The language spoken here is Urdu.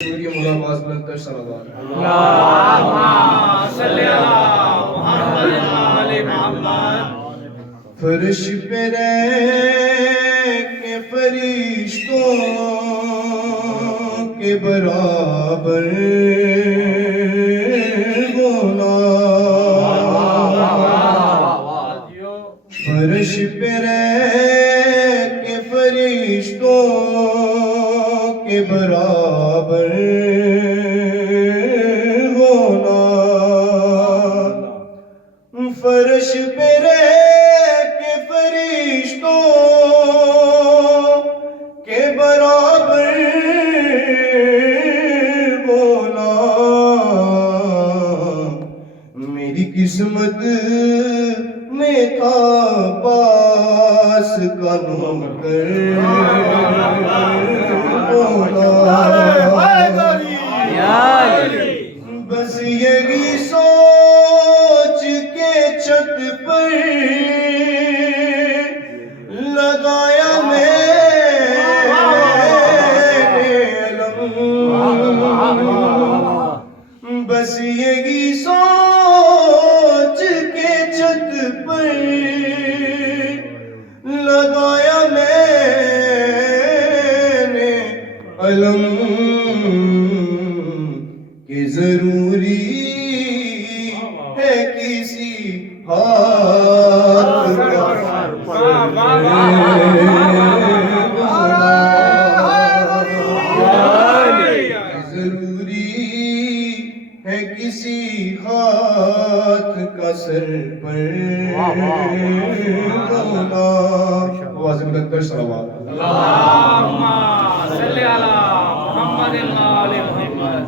یہ ملاقات بلند تر صلوات اللہم صلی علی محمد آل محمد. فرش پہ رہ کے فرشتوں کے برابر ہونا، فرش پہ رہ کے فرشتوں کے برابر ہونا، فرش پہ رہ کے فرشتوں کے برابر ہونا، میری قسمت میں تھا پاس کا نوکر بس یہی سوچ کے چھت پر لگایا میں علم، بس یہی سوچ کے چھت پر لگایا میں نے علم کہ ضروری ہے کسی ہاتھ ضروری ہے کسی ہاتھ کا سر پر ہونا. آواز بلند کر صلوات اللہم صلی علی محمد آل محمد.